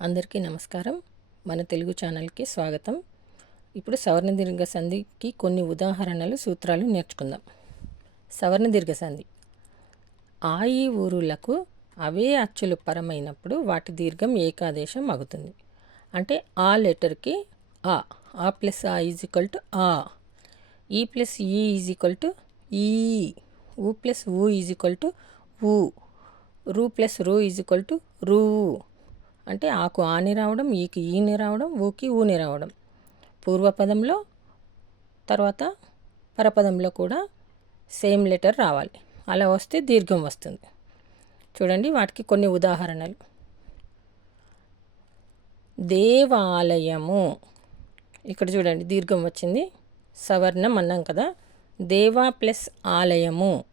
అందరికీ నమస్కారం. మన తెలుగు ఛానల్కి స్వాగతం. ఇప్పుడు సవర్ణ దీర్ఘ సంధికి కొన్ని ఉదాహరణలు సూత్రాలు నేర్చుకుందాం. సవర్ణ దీర్ఘ సంధి. ఆ ఈ ఊరులకు అవే అచ్చులు పరమైనప్పుడు వాటి దీర్ఘం ఏకాదేశం అగుతుంది అంటే ఆ లెటర్కి ఆ ఆ ప్లస్ ఆ ఈజ్ ఈక్వల్ టు ఆ ఈ ప్లస్ ఈ ఈజ్ ఈక్వల్ టు ఈ ఊ ప్లస్ ఊ ఈజ్ ఈక్వల్ టు ఊ రూ ప్లస్ రూ ఈజ్ ఈక్వల్ టు రూ అంటే ఆకు ఆని రావడం ఈకి ఈని రావడం ఊకి ఊని రావడం. పూర్వపదంలో తర్వాత పరపదంలో కూడా సేమ్ లెటర్ రావాలి. అలా వస్తే దీర్ఘం వస్తుంది. చూడండి వాటికి కొన్ని ఉదాహరణలు. దేవాలయము. ఇక్కడ చూడండి దీర్ఘం వచ్చింది. సవర్ణం అన్నాం కదా. దేవా ప్లస్ ఆలయము.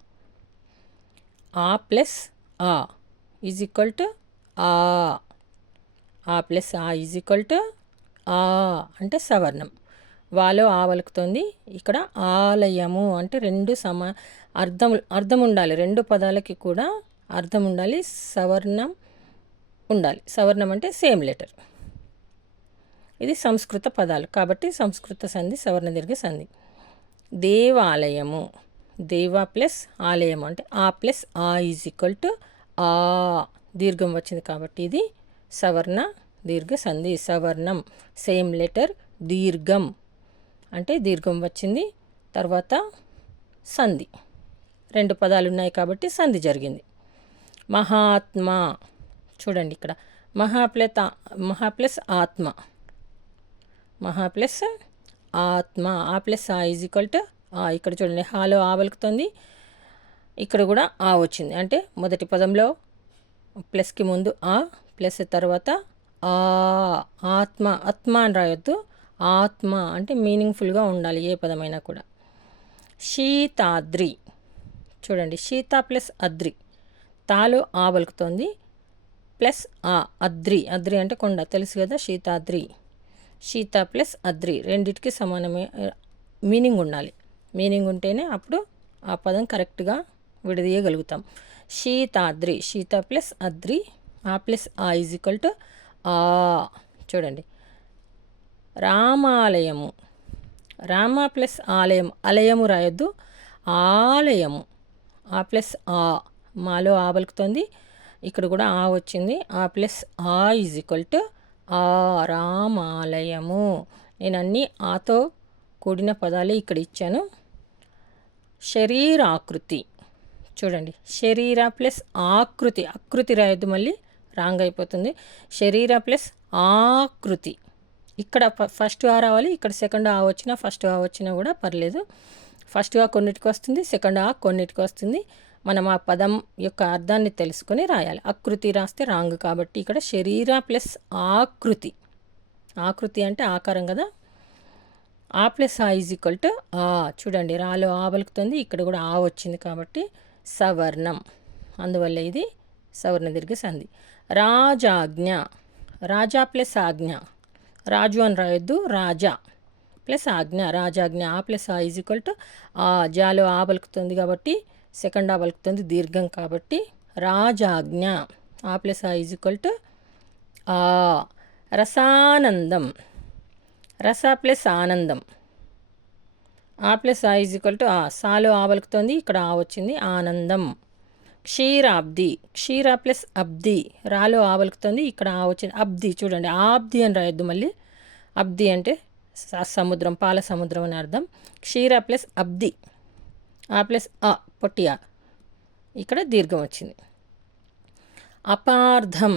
ఆ ప్లస్ ఆ ఈజ్ ఈక్వల్ టు ఆ. ఆ ప్లస్ ఆ ఈజ్ ఈక్వల్ టు ఆ అంటే సవర్ణం. వాలో ఆ వలుకుతుంది. ఇక్కడ ఆలయము అంటే రెండు సమ అర్థం అర్థం ఉండాలి. రెండు పదాలకి కూడా అర్థం ఉండాలి. సవర్ణం ఉండాలి. సవర్ణం అంటే సేమ్ లెటర్. ఇది సంస్కృత పదాలు. కాబట్టి సంస్కృత సంధి సవర్ణ దీర్ఘ సంధి. దేవాలయము. దేవా ప్లస్ ఆలయం అంటే ఆ ప్లస్ ఆ ఈజ్ ఈక్వల్ టు ఆ. దీర్ఘం వచ్చింది కాబట్టి ఇది సవర్ణ దీర్ఘ సంధి సవర్ణం సేమ్ లెటర్ దీర్ఘం. అంటే దీర్ఘం వచ్చింది తర్వాత సంధి. రెండు పదాలు ఉన్నాయి కాబట్టి సంధి జరిగింది. మహాత్మా. చూడండి ఇక్కడ. మహా ప్లస్ మహా ప్లస్ ఆత్మ. మహా ప్లస్ ఆత్మ. ఆ ప్లస్ ఆ ఈజ్ ఈక్వల్ టు ఆ. ఇక్కడ చూడండి హాలో ఆ పలుకుతుంది ఇక్కడ కూడా ఆ వచ్చింది. అంటే మొదటి పదంలో ప్లస్కి ముందు ఆ ప్లస్ తర్వాత ఆ ఆత్మ ఆత్మ అని రాయొద్దు. ఆత్మ అంటే మీనింగ్ఫుల్గా ఉండాలి ఏ పదమైనా కూడా. శీతాద్రి. చూడండి శీత ప్లస్ అద్రి. తాలో ఆ పలుకుతోంది ప్లస్ ఆ అద్రి. అద్రి అంటే కొండ తెలుసు కదా? శీతాద్రి. శీత ప్లస్ అద్రి రెండిటికి సమానమే మీనింగ్ ఉండాలి. మీనింగ్ ఉంటేనే అప్పుడు ఆ పదం కరెక్ట్గా విడదీయగలుగుతాం. శీతాద్రి. శీత ప్లస్ అద్రి ఆ ప్లస్ ఆ ఈజ్ ఈక్వల్ టు ఆ. చూడండి. రామాలయము. రామ ప్లస్ ఆలయం. ఆలయము రాయొద్దు. ఆలయము. ఆ ప్లస్ ఆ. మాలో ఆ పలుకుతుంది. ఇక్కడ కూడా ఆ వచ్చింది. ఆ ప్లస్ ఆ ఈజ్ ఈక్వల్ టు ఆ రామాలయము. నేను అన్నీ ఆతో కూడిన పదాలే ఇక్కడ ఇచ్చాను. శరీరాకృతి. చూడండి. శరీర ప్లస్ ఆకృతి. ఆకృతి రాయొద్దు మళ్ళీ. రాంగ్ అయిపోతుంది. శరీర ప్లస్ ఆకృతి. ఇక్కడ ఫస్ట్ ఆ రావాలి ఇక్కడ సెకండ్ ఆ వచ్చినా ఫస్ట్ ఆ వచ్చినా కూడా పర్లేదు. ఫస్ట్ ఆ కొన్నిటికి వస్తుంది సెకండ్ ఆ కొన్నిటికి వస్తుంది. మనం ఆ పదం యొక్క అర్థాన్ని తెలుసుకొని రాయాలి. ఆకృతి రాస్తే రాంగ్ కాబట్టి ఇక్కడ శరీర ప్లస్ ఆకృతి. ఆకృతి అంటే ఆకారం కదా? ఆ ప్లస్ ఆ ఈజ్ ఈక్వల్ టు ఆ. చూడండి రాలో ఆ పలుకుతుంది ఇక్కడ కూడా ఆ వచ్చింది కాబట్టి సవర్ణం. అందువల్ల ఇది సవర్ణ దీర్ఘ సంధి. రాజాజ్ఞ. రాజా ప్లస్ ఆజ్ఞ. రాజు అని రాయొద్దు రాజా ప్లస్ ఆజ్ఞ. రాజాజ్ఞ ఆ ప్లస్ ఆ ఈజ్ ఈక్వల్ టు ఆ జాలో ఆ పలుకుతుంది కాబట్టి సెకండ్ ఆ పలుకుతుంది దీర్ఘం కాబట్టి రాజాజ్ఞ. ఆ ప్లస్ ఆ ఈజ్ ఈక్వల్ టు ఆ రసానందం. రస ప్లస్ ఆనందం. ఆ ప్లస్ ఆ ఈజ్ ఈక్వల్ టు ఆ. సాలో ఆ పలుకుతుంది ఇక్కడ ఆ వచ్చింది ఆనందం. క్షీరాబ్ది. క్షీర ప్లస్ అబ్ది. రాలో ఆ పలుకుతుంది ఇక్కడ ఆ వచ్చింది. అబ్ది చూడండి ఆబ్ది అని రాయొద్దు మళ్ళీ. అబ్ది అంటే సముద్రం పాల సముద్రం అని అర్థం. క్షీర ప్లస్ అబ్ది. ఆ ప్లస్ ఆ పొట్టియా. ఇక్కడ దీర్ఘం వచ్చింది. అపార్థం.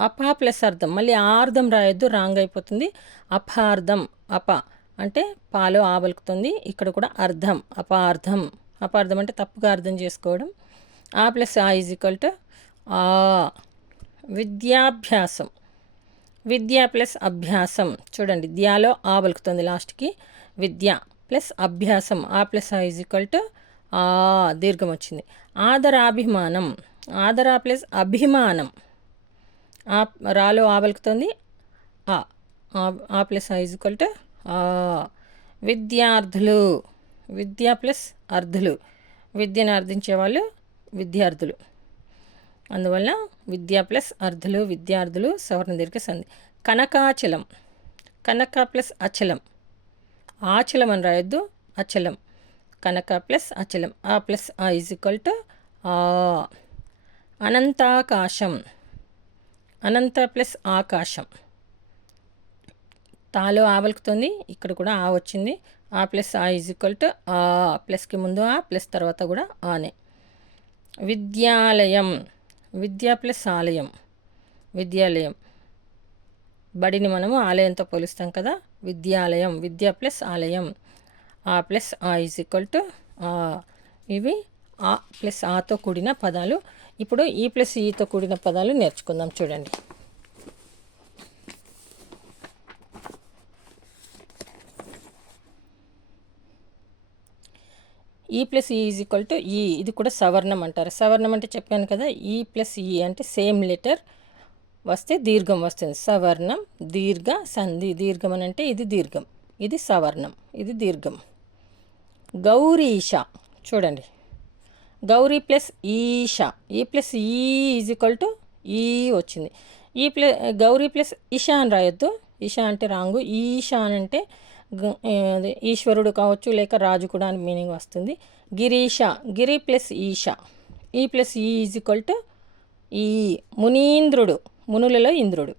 అపా ప్లస్ అర్థం. మళ్ళీ ఆర్థం రాయొద్దు రాంగ్ అయిపోతుంది. అపార్థం. అప అంటే పాలు ఆవలుకుతుంది ఇక్కడ కూడా అర్థం. అపార్థం. అపార్థం అంటే తప్పుగా అర్థం చేసుకోవడం. ఆ ప్లస్ ఆ ఈజ్ ఈక్వల్ టు ఆ. విద్యాభ్యాసం. విద్య ప్లస్ అభ్యాసం. చూడండి ద్యాలో ఆ పలుకుతుంది లాస్ట్కి. విద్య ప్లస్ అభ్యాసం. ఆ ప్లస్ ఆ ఈజ్ ఈక్వల్ టు ఆ. దీర్ఘం వచ్చింది. ఆదరాభిమానం. ఆదరా ప్లస్ అభిమానం. ఆ రాలో ఆ పలుకుతుంది ఆ. ఆ ప్లస్ ఆ ఈజ్ ఈక్వల్ టు ఆ. విద్యార్థులు. విద్య ప్లస్ అర్థులు. విద్యను అర్థించే వాళ్ళు విద్యార్థులు. అందువల్ల విద్య ప్లస్ అర్ధులు విద్యార్థులు సవర్ణ దీర్ఘ సంధి. కనకాచలం. కనక ప్లస్ అచలం. ఆచలం అని రాయొద్దు అచలం. కనక ప్లస్ అచలం. ఆ ప్లస్ ఆ ఈజ్ ఈక్వల్ టు ఆ. అనంతాకాశం. అనంత ప్లస్ ఆకాశం. తాలో ఆ పలుకుతుంది ఇక్కడ కూడా ఆ వచ్చింది. ఆ ప్లస్ ఆ ఈజ్ ఈక్వల్ టు ఆ. ప్లస్కి ముందు ఆ ప్లస్ తర్వాత కూడా ఆనే. విద్యాలయం. విద్యా ప్లస్ ఆలయం. విద్యాలయం. బడిని మనము ఆలయంతో పోలుస్తాం కదా? విద్యాలయం. విద్యా ప్లస్ ఆలయం. ఆ ప్లస్ ఆ ఈజ్ ఈక్వల్ టు ఆ. ఇవి ఆ ప్లస్ ఆతో కూడిన పదాలు. ఇప్పుడు ఈ ప్లస్ ఈతో కూడిన పదాలు నేర్చుకుందాం చూడండి. ఈ ప్లస్ ఈ ఈజ్ ఈక్వల్ టు ఈ ఇది కూడా సవర్ణం అంటారు. సవర్ణం అంటే చెప్పాను కదా ఈ ప్లస్ ఈ అంటే సేమ్ లెటర్ వస్తే దీర్ఘం వస్తుంది. సవర్ణం దీర్ఘ సంధి. దీర్ఘం అని అంటే ఇది దీర్ఘం. ఇది సవర్ణం. ఇది దీర్ఘం. గౌరీష చూడండి. గౌరీ ప్లస్ ఈష ఈ ప్లస్ ఈ ఈజ్ ఈక్వల్ టు ఈ వచ్చింది. E ఈ ప్లస్ గౌరీ ప్లస్ ఇషా అని రాయొద్దు. ఇషా అంటే రాంగు. E ఈషా అని అంటే ఈశ్వరుడు కావచ్చు లేక రాజు కూడా అని మీనింగ్ వస్తుంది. గిరీష గిరి ప్లస్ ఈష ఈ ప్లస్ ఈ ఈజ్ ఈక్వల్ టు ఈ మునీంద్రుడు మునులలో ఇంద్రుడు.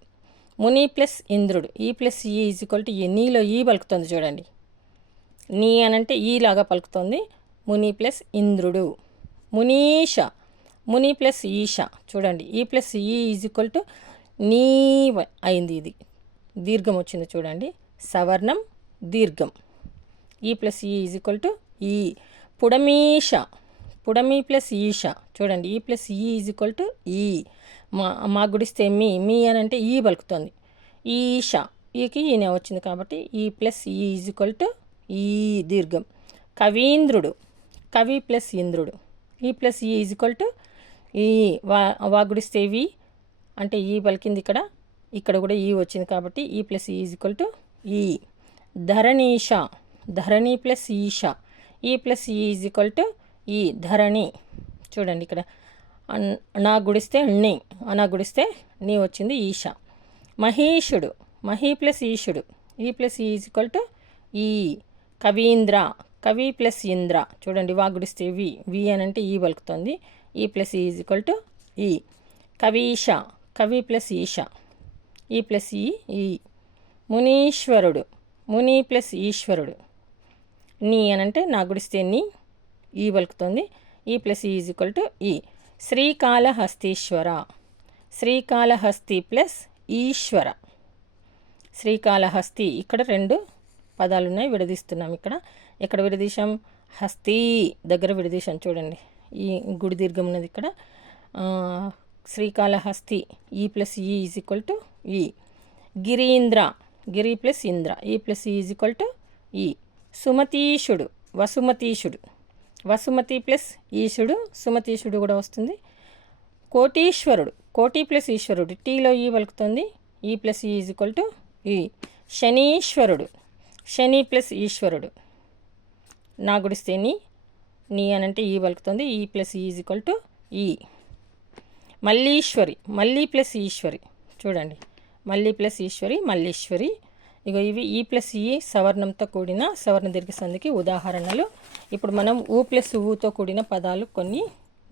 ముని ప్లస్ ఇంద్రుడు ఈ ప్లస్ ఈ ఈజ్ ఈక్వల్ టు ఈ నీలో ఈ పలుకుతుంది చూడండి. నీ అనంటే ఈలాగా పలుకుతుంది. ముని ప్లస్ ఇంద్రుడు. మునీష ముని ప్లస్ ఈష చూడండి ఈ ప్లస్ ఈ ఈజ్ ఈక్వల్ టు నీ అయింది ఇది. దీర్ఘం వచ్చింది చూడండి. సవర్ణం దీర్ఘం. ఈ ప్లస్ ఈ ఈజ్ ఈక్వల్ టు ఈ పుడమీష పుడమి ప్లస్ ఈష. చూడండి ఈ ప్లస్ ఈ ఈజ్ ఈక్వల్ టు ఈ మా మా గుడిస్తే మీ మీ అని అంటే e ఈ పలుకుతుంది. ఈష ఈకి e ఈయన వచ్చింది కాబట్టి ఈ ప్లస్ ఈ ఈజ్ ఈక్వల్ టు ఈ దీర్ఘం. కవీంద్రుడు కవి ప్లస్ ఇంద్రుడు. ఈ ప్లస్ ఈ ఈజ్ ఈక్వల్ టు ఈ వా వాగుడిస్తే వి అంటే ఈ పలికింది ఇక్కడ. ఇక్కడ కూడా ఈ వచ్చింది కాబట్టి ఈ ప్లస్ ఈ ఈజ్ ఈక్వల్ టు ఈ ధరణీష ధరణి ప్లస్ ఈష ఈ ప్లస్ ఈ ఈజ్ ఈక్వల్ టు ఈ ధరణి. చూడండి ఇక్కడ. నా గుడిస్తే నీ నా గుడిస్తే నీ వచ్చింది ఈష మహేషుడు. మహి ప్లస్ ఈషుడు ఈ ప్లస్ ఈ ఈజ్ ఈక్వల్ టు ఈ. కవీంద్ర. కవి ప్లస్ ఇంద్ర. చూడండి వా గుడిస్తే వి. వి అని అంటే ఈ పలుకుతుంది ఈ ప్లస్ ఈజ్ ఈక్వల్ టు ఈ. కవీష కవి ప్లస్ ఈష ఈ ప్లస్ ఈ ఈ. మునీశ్వరుడు. ముని ప్లస్ ఈశ్వరుడు. నీ అనంటే నా గుడిస్తే నీ ఈ పలుకుతుంది ఈ ప్లస్ ఈజ్ ఈక్వల్ టు ఈ. శ్రీకాళహస్తీశ్వర. శ్రీకాళహస్తి ప్లస్ ఈశ్వర. శ్రీకాళహస్తి ఇక్కడ రెండు పదాలు ఉన్నాయి విడదీస్తున్నాం ఇక్కడ. ఎక్కడ విడదీశాం? హస్తి దగ్గర విడదీశాం చూడండి. ఈ గుడి దీర్ఘం ఉన్నది ఇక్కడ. శ్రీకాళహస్తి ఈ ప్లస్ ఈ ఈజ్ ఈక్వల్ టు ఈ. గిరీంద్ర. గిరి ప్లస్ ఇంద్ర. ఈ ప్లస్ ఈజ్ ఈక్వల్ టు ఈ. సుమతీషుడు వసుమతీషుడు. వసుమతి ప్లస్ ఈశుడు సుమతీషుడు కూడా వస్తుంది. కోటీశ్వరుడు కోటి ప్లస్ ఈశ్వరుడు. టీలో ఈ పలుకుతుంది ఈ ప్లస్ ఈ ఈజ్ ఈక్వల్ టు ఈ. శనీశ్వరుడు శని ప్లస్ ఈశ్వరుడు. నా శని నీ నీ అనంటే ఈ పలుకుతుంది ఈ ప్లస్ ఈజ్ ఈక్వల్ టు ఈ. మల్లీశ్వరి మల్లీ ప్లస్ ఈశ్వరి. చూడండి. మళ్ళీ ప్లస్ ఈశ్వరి మల్లీశ్వరి ఇక ఇవి ఈ ప్లస్ ఈ సవర్ణంతో కూడిన సవర్ణ దీర్ఘ సంధికి ఉదాహరణలు. ఇప్పుడు మనం ఊ ప్లస్ ఊతో కూడిన పదాలు కొన్ని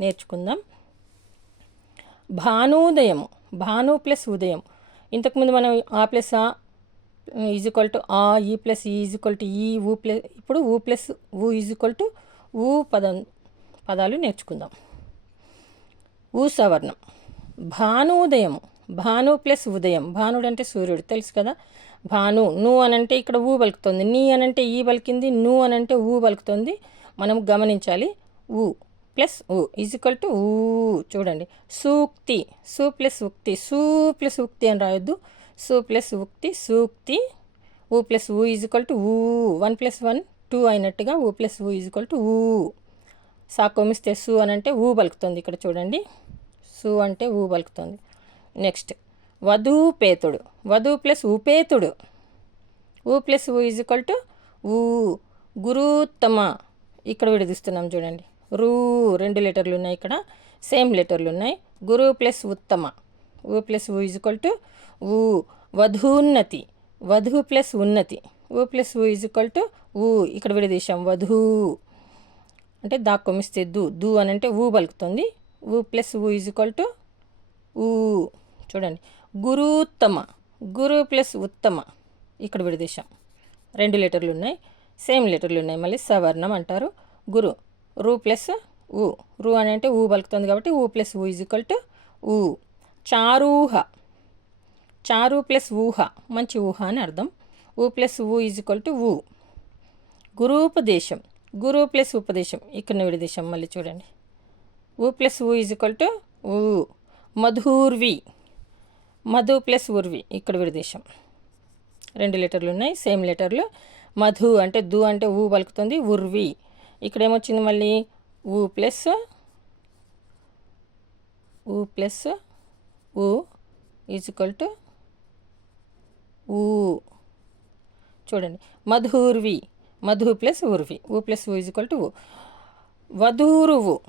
నేర్చుకుందాం. భానోదయం భాను ప్లస్ ఉదయం. ఇంతకుముందు మనం ఆ ప్లస్ ఆ ఈజ్ ఈక్వల్ టు ఆ ఈ ప్లస్ ఈ ఈజ్ ఈక్వల్ టు ఈ ఊ ప్లస్ ఇప్పుడు ఊ ప్లస్ ఊ ఈజ్ ఈక్వల్ టు ఊ పదం పదాలు నేర్చుకుందాం. ఊ సవర్ణం భానుదయం భాను ప్లస్ ఉదయం. భానుడు అంటే సూర్యుడు. తెలుసు కదా? భాను ను అనంటే ఇక్కడ ఊ పలుకుతుంది. నీ అనంటే ఈ పలికింది ను అనంటే ఊ పలుకుతుంది. మనం గమనించాలి. ఊ ప్లస్ ఊ ఈజ్ ఈక్వల్ టు ఊ. చూడండి. సూక్తి. సూ ప్లస్ ఉక్తి. సూ ప్లస్ ఉక్తి అని రాయొద్దు. సూ ప్లస్ ఉక్తి సూక్తి. ఊ ప్లస్ ఊ ఈజ్ ఈక్వల్ టు ఊ. వన్ ప్లస్ వన్ టూ అయినట్టుగా ఊ ప్లస్ ఊ ఈజ్ ఈక్వల్ టు ఊ. సాకోమిస్తే సు అనంటే ఊ పలుకుతుంది. ఇక్కడ చూడండి. సు అంటే ఊ పలుకుతుంది. నెక్స్ట్. వధూపేతుడు వధు ప్లస్ ఉపేతుడు. ఊ ప్లస్ ఊ ఈజ్ ఈక్వల్ టు ఊ. గురుత్తమ ఇక్కడ విడదీస్తున్నాం చూడండి. రూ రెండు లెటర్లు ఉన్నాయి ఇక్కడ. సేమ్ లెటర్లు ఉన్నాయి. గురు ప్లస్ ఉత్తమ. ఊ ప్లస్ ఊ ఈజ్వల్ టు ఊ. వధూన్నతి. వధు ప్లస్ ఉన్నతి. ఊ ప్లస్ ఊ ఈజ్వల్ టు ఊ. ఇక్కడ విడదీశాం. వధూ. అంటే దాక్కొమిస్తే దు. దు అని అంటే ఊ పలుకుతుంది. ఊ ప్లస్ ఊ ఈజ్వల్ టు ఊ. చూడండి. గురుత్తమ. గురు ప్లస్ ఉత్తమ. ఇక్కడ విడదీశాం. రెండు లెటర్లు ఉన్నాయి. సేమ్ లెటర్లు ఉన్నాయి. మళ్ళీ సవర్ణం అంటారు. గురు. రు ప్లస్ ఊ. రు అని అంటే ఊ పలుకుతుంది కాబట్టి ఊ ప్లస్ ఊ ఈజ్వల్ టు ఊ. చారూహ. చారు ప్లస్ ఊహ. మంచి ఊహ అని అర్థం. ఊ ప్లస్ ఊ ఈజ్వల్ టు ఊ. గురూపదేశం. గురు ప్లస్ ఉపదేశం. ఇక్కడ విడదేశం. మళ్ళీ చూడండి. ఊ ప్లస్ ఊ ఈజ్వల్ టు ఊ. మధుర్వి. మధు ప్లస్ ఉర్వి ఇక్కడ విడదేశం రెండు లెటర్లు ఉన్నాయి సేమ్ లెటర్లు. మధు అంటే దు అంటే ఊ పలుకుతుంది ఉర్వి. ఇక్కడ ఏమొచ్చింది మళ్ళీ? ఊ ప్లస్ ఊ ప్లస్ ఊ ఈజ్వల్ టు ఊ. చూడండి. మధుర్వి మధు ప్లస్ ఊర్వి ఊ ప్లస్ ఊ ఈజ్వల్ టు ఊ. వధూరువు.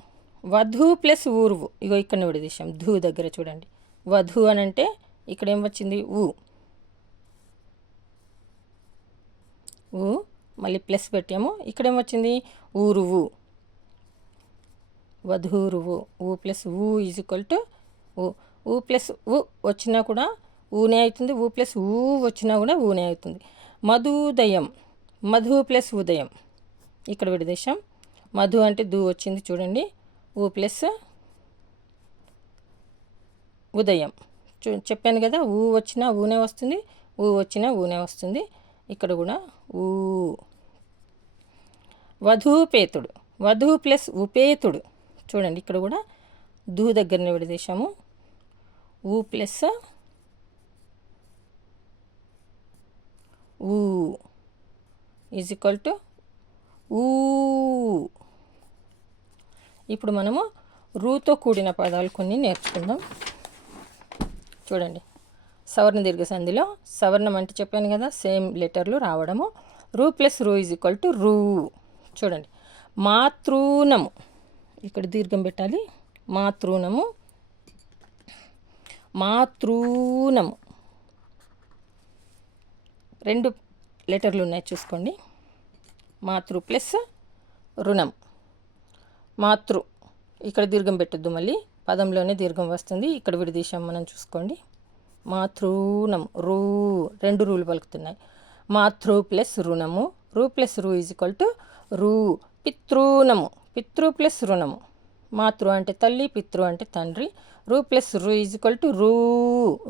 వధు ప్లస్ ఊరువు. ఇగో ఇక్కడ విడదీశాం ధూ దగ్గర చూడండి. వధు అని అంటే ఇక్కడ ఏం వచ్చింది? ఊ. ఊ మళ్ళీ ప్లస్ పెట్టాము. ఇక్కడ ఏమొచ్చింది ఊరువు వధూరువు ఊ ప్లస్ ఊ ఈజ్ ఈక్వల్ టు ఊ. ఊ ప్లస్ ఊ వచ్చినా కూడా ఊనే అవుతుంది. ఊ ప్లస్ ఊ వచ్చినా కూడా ఊనే అవుతుంది. మధుదయం. మధు ప్లస్ ఉదయం. ఇక్కడ విడదీశాం. మధు అంటే దూ వచ్చింది చూడండి. ఊ ప్లస్ ఉదయం. చెప్పాను కదా ఊ వచ్చినా ఊనే వస్తుంది ఊ వచ్చినా ఊనే వస్తుంది. ఇక్కడ కూడా ఊ. వధూపేతుడు. వధు ప్లస్ ఉపేతుడు. చూడండి ఇక్కడ కూడా దూ దగ్గరనే విడదీశాము. ఊ ప్లస్ ఊ ఈజ్ ఈక్వల్ టు ఊ. ఇప్పుడు మనము రూతో కూడిన పదాలు కొన్ని నేర్చుకుందాం. చూడండి. సవర్ణ దీర్ఘ సంధిలో సవర్ణం అంటే చెప్పాను కదా సేమ్ లెటర్లు రావడము. రూ ప్లస్ రూ ఈజ్ ఈక్వల్ టు రూ. చూడండి. మాతృనము. ఇక్కడ దీర్ఘం పెట్టాలి. మాతృనము. మాతృనము. రెండు లెటర్లు ఉన్నాయి చూసుకోండి. మాతృ ప్లస్ రుణం. మాతృ. ఇక్కడ దీర్ఘం పెట్టద్దు మళ్ళీ. పదంలోనే దీర్ఘం వస్తుంది. ఇక్కడ విడదీశాం మనం చూసుకోండి. మాతృణం రూ రెండు రూలు పలుకుతున్నాయి. మాతృ ప్లస్ రుణము. రూ ప్లస్ రూ ఈజ్ ఈక్వల్ టు రూ. పితృణము పితృ ప్లస్ రుణము. మాతృ అంటే తల్లి పితృ అంటే తండ్రి. రూ ప్లస్ రూ ఈజ్ ఈక్వల్ టు రూ.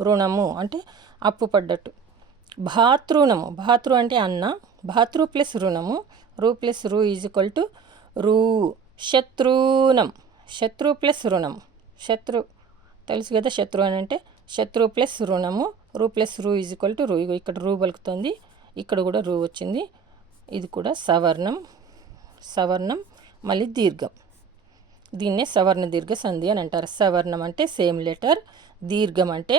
రుణము అంటే అప్పు పడ్డట్టు. భాతృణము భాతృ అంటే అన్న. భాతృ ప్లస్ రుణము. రూ ప్లస్ రూ ఈజ్ ఈక్వల్ టు రూ. శత్రూనం. శత్రు ప్లస్ రుణం. శత్రు తెలుసు కదా శత్రు అని అంటే శత్రు ప్లస్ రుణము రూ ప్లస్ రూ ఈజ్ ఈక్వల్ టు రూ. ఇక్కడ రూ పలుకుతుంది ఇక్కడ కూడా రూ వచ్చింది. ఇది కూడా సవర్ణం సవర్ణం మళ్ళీ దీర్ఘం. దీన్నే సవర్ణ దీర్ఘ సంధి అని అంటారు. సవర్ణం అంటే సేమ్ లెటర్ దీర్ఘం అంటే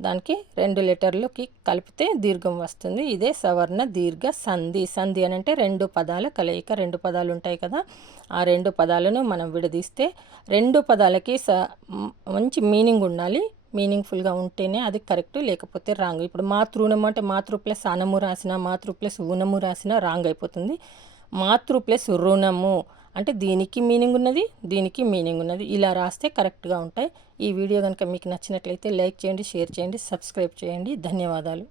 దానికి రెండు లెటర్లకి కలిపితే దీర్ఘం వస్తుంది. ఇదే సవర్ణ దీర్ఘ సంధి. సంధి అని అంటే రెండు పదాల కలయిక. రెండు పదాలు ఉంటాయి కదా. ఆ రెండు పదాలను మనం విడదీస్తే రెండు పదాలకి స మంచి మీనింగ్ ఉండాలి. మీనింగ్ఫుల్గా ఉంటేనే అది కరెక్ట్ లేకపోతే రాంగ్. ఇప్పుడు మాతృణం అంటే మాతృ ప్లస్ అనము రాసిన మాతృ ప్లస్ ఊనము రాసిన రాంగ్ అయిపోతుంది. మాతృ ప్లస్ రుణము. అంటే దీనికి మీనింగ్ ఉన్నది దీనికి మీనింగ్ ఉన్నది. ఇలా రాస్తే కరెక్ట్గా ఉంటాయి. ఈ వీడియో కనుక మీకు నచ్చినట్లయితే లైక్ చేయండి షేర్ చేయండి సబ్స్క్రైబ్ చేయండి. ధన్యవాదాలు.